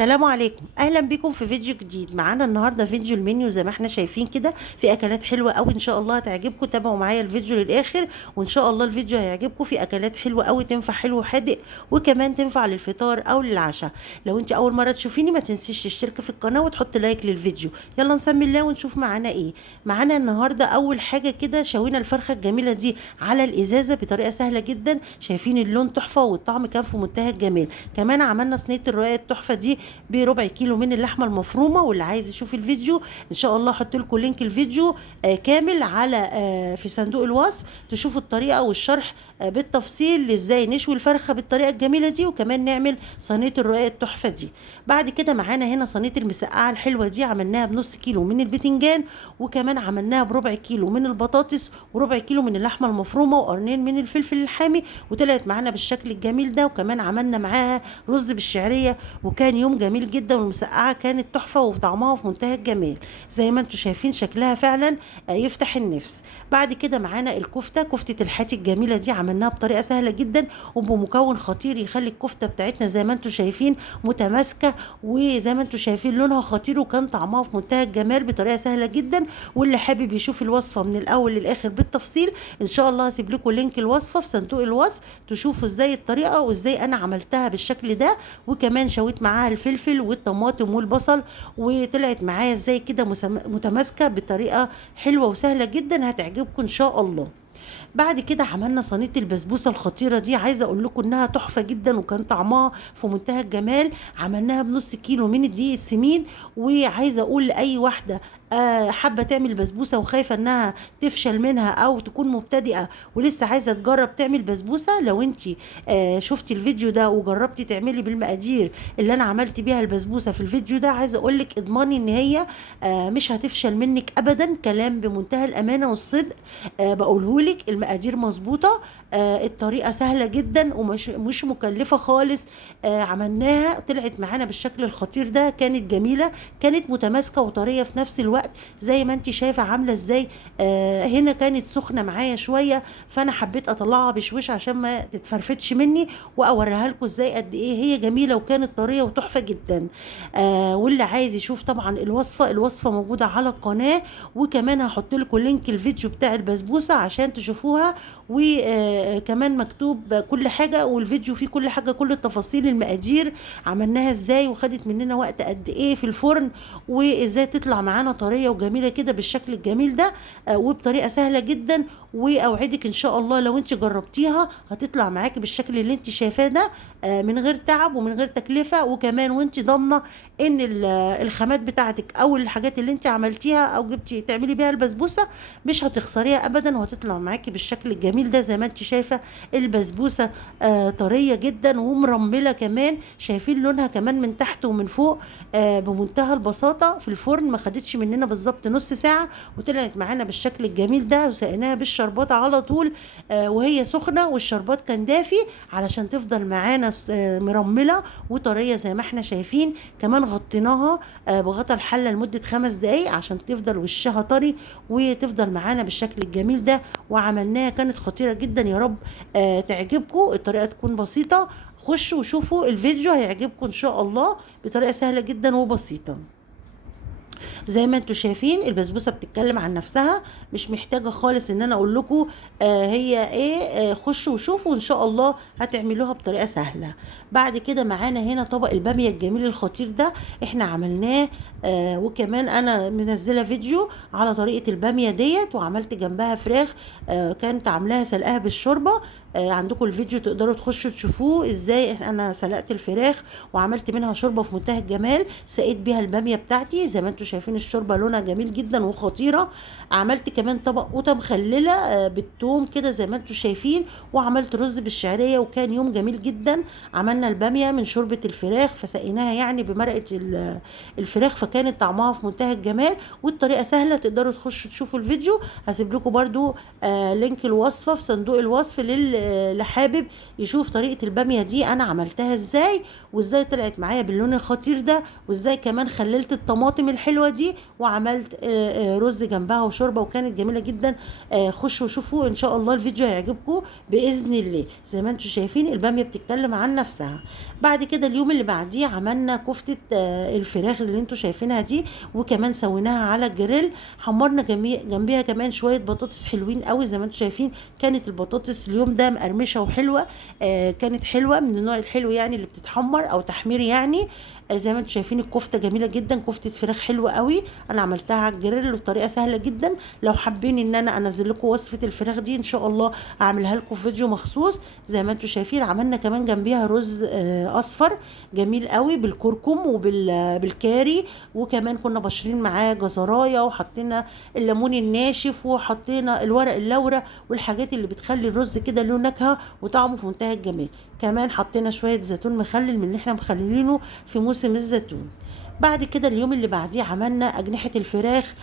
السلام عليكم، اهلا بيكم في فيديو جديد. معانا النهارده فيديو المنيو زي ما احنا شايفين كده، في اكلات حلوه قوي ان شاء الله هتعجبكم. تابعوا معايا الفيديو للاخر وان شاء الله الفيديو هيعجبكم. في اكلات حلوه قوي تنفع حلو وحادق، وكمان تنفع للفطار او للعشاء. لو انت اول مره تشوفيني ما تنسيش تشتركي في القناه وتحط لايك للفيديو. يلا نسمي الله ونشوف معانا ايه. معانا النهارده اول حاجه كده شوينا الفرخه الجميله دي على الازازه بطريقه سهله جدا. شايفين اللون تحفه والطعم كان في منتهى الجمال. كمان عملنا صينيه الرقاق التحفه دي بربع كيلو من اللحمه المفرومه. واللي عايز يشوف الفيديو ان شاء الله احط لكم لينك الفيديو كامل على في صندوق الوصف، تشوفوا الطريقه والشرح بالتفصيل ازاي نشوي الفرخه بالطريقه الجميله دي، وكمان نعمل صينيه الرقاق التحفه دي. بعد كده معانا هنا صينيه المسقعه الحلوه دي، عملناها بنص كيلو من البتنجان، وكمان عملناها بربع كيلو من البطاطس، وربع كيلو من اللحمه المفرومه، وقرنين من الفلفل الحامي، وطلعت معانا بالشكل الجميل ده. وكمان عملنا معاها رز بالشعريه، وكان يوم جميل جدا. والمسقعه كانت تحفه وطعمها في منتهى الجمال زي ما انتم شايفين شكلها فعلا يفتح النفس. بعد كده معانا الكفته، كفته الحاتي الجميله دي عملناها بطريقه سهله جدا وبمكون خطير يخلي الكفته بتاعتنا زي ما انتم شايفين متماسكه، وزي ما انتم شايفين لونها خطير، وكان طعمها في منتهى الجمال بطريقه سهله جدا. واللي حابب يشوف الوصفه من الاول للاخر بالتفصيل ان شاء الله هسيب لكم لينك الوصفه في صندوق الوصف، تشوفوا ازاي الطريقه وازاي انا عملتها بالشكل ده. وكمان شويت معاها الفلفل والطماطم والبصل، وطلعت معايا ازاي كده متماسكه بطريقه حلوه وسهله جدا هتعجبكم ان شاء الله. بعد كده عملنا صينيه البسبوسه الخطيره دي، عايزه اقول لكم انها تحفه جدا وكان طعمها في منتهى الجمال. عملناها بنص كيلو من الدقيق السمين. وعايزه اقول لاي واحده حابه تعمل بسبوسه وخايفه انها تفشل منها او تكون مبتدئه ولسه عايزه تجرب تعمل بسبوسه، لو انت شفتي الفيديو ده وجربتي تعملي بالمقادير اللي انا عملت بيها البسبوسه في الفيديو ده، عايزه اقول لك اضمني ان هي مش هتفشل منك ابدا. كلام بمنتهى الامانه والصدق بقوله لك، المقادير مظبوطه، الطريقه سهله جدا ومش مش مكلفه خالص. عملناها طلعت معانا بالشكل الخطير ده، كانت جميله، كانت متماسكه وطريه في نفس الوقت زي ما انت شايفه عامله ازاي. هنا كانت سخنه معايا شويه، فانا حبيت اطلعها بشويش عشان ما تتفرفتش مني، واوريها لكم ازاي قد ايه هي جميله وكانت طريه وتحفه جدا. واللي عايز يشوف طبعا الوصفه موجوده على القناه، وكمان هحط لكم لينك الفيديو بتاع البسبوسه عشان تشوفوها، وكمان مكتوب كل حاجه، والفيديو فيه كل حاجه، كل التفاصيل، المقادير عملناها ازاي وخدت مننا وقت قد ايه في الفرن، وازاي تطلع معانا طريه وجميله كده بالشكل الجميل ده وبطريقه سهله جدا. واوعدك ان شاء الله لو انت جربتيها هتطلع معاكي بالشكل اللي انت شايفاه ده، من غير تعب ومن غير تكلفه، وكمان وانت ضامنه ان الخامات بتاعتك او الحاجات اللي انت عملتيها او جبتي تعملي بيها البسبوسه مش هتخسريها ابدا، وهتطلع معاكي بالشكل الجميل ده. زي ما انت شايفه البسبوسه طريه جدا ومرمله كمان، شايفين لونها كمان من تحت ومن فوق بمنتهى البساطه. في الفرن ما خدتش مننا بالظبط نص ساعه وطلعت معانا بالشكل الجميل ده، وسقيناها بالشربات على طول وهي سخنه، والشربات كان دافي علشان تفضل معانا مرمله وطريه زي ما احنا شايفين. كمان غطيناها بغطا الحله لمده 5 دقايق عشان تفضل وشها طري وتفضل معانا بالشكل الجميل ده. وعملناها كانت خطيره جدا. يا رب تعجبكم الطريقه، تكون بسيطه. خشوا وشوفوا الفيديو هيعجبكم ان شاء الله بطريقه سهله جدا وبسيطه. زي ما انتم شايفين البسبوسه بتتكلم عن نفسها، مش محتاجه خالص ان انا اقول لكم هي ايه. خشوا وشوفوا ان شاء الله هتعملوها بطريقه سهله. بعد كده معانا هنا طبق الباميه الجميل الخطير ده، احنا عملناه وكمان انا منزله فيديو على طريقه الباميه ديت، وعملت جنبها فراخ كانت عاملاها سلقاها بالشوربه. عندكم الفيديو تقدروا تخشوا تشوفوه ازاي انا سلقت الفراخ وعملت منها شوربه في منتهى الجمال. سقيت بيها الباميه بتاعتي زي ما انتم شايفين، الشوربه لونها جميل جدا وخطيره. عملت كمان طبق قوطه مخلله بالثوم كده زي ما انتم شايفين، وعملت رز بالشعريه، وكان يوم جميل جدا. عملنا الباميه من شوربه الفراخ فسقيناها يعني بمرقه الفراخ، فكانت طعمها في منتهى الجمال. والطريقه سهله، تقدروا تخشوا تشوفوا الفيديو. هسيب لكم برده لينك الوصفه في صندوق الوصف اللي حابب يشوف طريقة البامية دي انا عملتها ازاي، وازاي طلعت معايا باللون الخطير ده، وازاي كمان خللت الطماطم الحلوة دي وعملت رز جنبها وشوربة وكانت جميلة جدا. خشوا وشوفوا ان شاء الله الفيديو هيعجبكم باذن الله. زي ما انتم شايفين البامية بتتكلم عن نفسها. بعد كده اليوم اللي بعديه عملنا كفتة الفراخ اللي انتم شايفينها دي، وكمان سويناها على الجريل. حمرنا جنبيها كمان شويه بطاطس حلوين قوي. زي ما انتم شايفين كانت البطاطس اليوم ده مقرمشه وحلوه. كانت حلوه من النوع الحلو يعني اللي بتتحمر او تحمير يعني. زي ما انتم شايفين الكفته جميله جدا، كفته فراخ حلوه قوي. انا عملتها على الجريل بطريقه سهله جدا. لو حابين ان انا انزل لكم وصفه الفراخ دي ان شاء الله اعملها لكم في فيديو مخصوص. زي ما انتم شايفين عملنا كمان جنبيها رز اصفر جميل قوي بالكركم وبالكاري، وكمان كنا بشرين معاه جزرايه، وحطينا الليمون الناشف، وحطينا الورق اللورة والحاجات اللي بتخلي الرز كده له نكهه وطعمه في منتهى الجمال. كمان حطينا شويه زيتون مخلل من اللي احنا مخللينه في موسم الزيتون. بعد كده اليوم اللي بعديه عملنا أجنحة الفراخ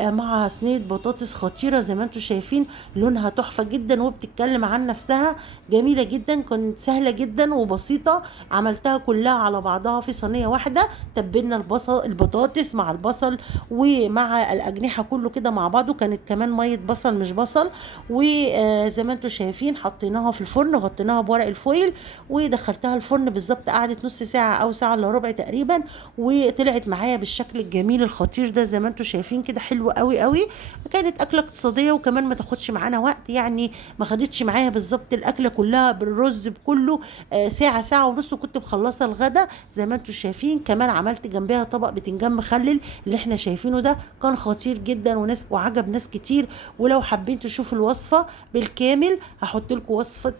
مع صينية بطاطس خطيرة. زي ما انتم شايفين لونها تحفة جدا وبتتكلم عن نفسها، جميلة جدا. كانت سهلة جدا وبسيطة، عملتها كلها على بعضها في صينية واحدة. تبلنا البطاطس مع البصل ومع الأجنحة كله كده مع بعضه، كانت كمان مية بصل مش بصل. وزي ما انتم شايفين حطيناها في الفرن، غطيناها بورق الفويل ودخلتها الفرن بالظبط، قعدت نص ساعة أو ساعة إلا ربع تقريبا، وطلعت معايا بالشكل الجميل الخطير ده. زي ما انتم شايفين كده حلوه قوي قوي. كانت اكله اقتصاديه وكمان ما تاخدش معانا وقت، يعني ما خدتش معايا بالظبط الاكله كلها بالرز بكله ساعه ساعه ونص، وكنت مخلصه الغدا. زي ما انتم شايفين كمان عملت جنبها طبق بتنجان مخلل اللي احنا شايفينه ده، كان خطير جدا وناس وعجب ناس كتير. ولو حابين تشوفوا الوصفه بالكامل هحط لكم وصفه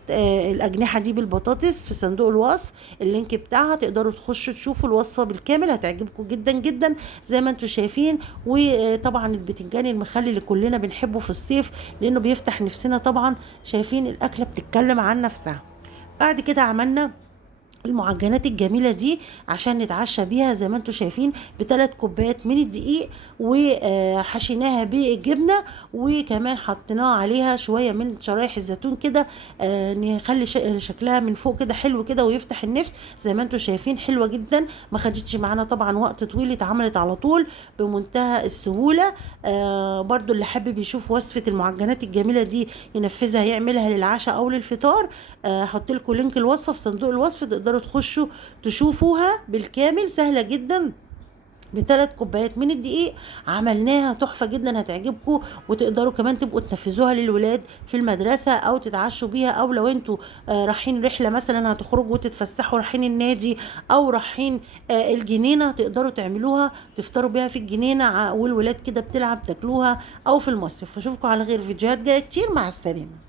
الاجنحه دي بالبطاطس في صندوق الوصف، اللينك بتاعها تقدروا تخشوا تشوفوا الوصفه بالكامل، هتعجبكم جدا جدا زي ما انتم شايفين. وطبعا البتنجان المخلل اللي كلنا بنحبه في الصيف لانه بيفتح نفسنا طبعا. شايفين الاكله بتتكلم عن نفسها. بعد كده عملنا المعجنات الجميله دي عشان نتعشى بيها. زي ما انتم شايفين ب3 كوبايات من الدقيق، وحشيناها بالجبنه، وكمان حطيناها عليها شويه من شرايح الزيتون كده نخلي شكلها من فوق كده حلو كده ويفتح النفس. زي ما انتم شايفين حلوه جدا، ما خدتش معانا طبعا وقت طويل، اتعملت على طول بمنتهى السهوله. برضو اللي حابب يشوف وصفه المعجنات الجميله دي ينفذها يعملها للعشاء او للفطار، هحط لكم لينك الوصفه في صندوق الوصف، تقدروا تخشوا تشوفوها بالكامل. سهله جدا، ب3 كوبايات من الدقيق عملناها تحفه جدا، هتعجبكم. وتقدروا كمان تبقوا تنفذوها للولاد في المدرسه او تتعشوا بيها، او لو انتوا رايحين رحله مثلا هتخرجوا وتتفسحوا رايحين النادي او رايحين الجنينه، تقدروا تعملوها تفطروا بيها في الجنينه والولاد كده بتلعب تاكلوها، او في المصيف. اشوفكم على غير فيديوهات جايه كتير. مع السلامه.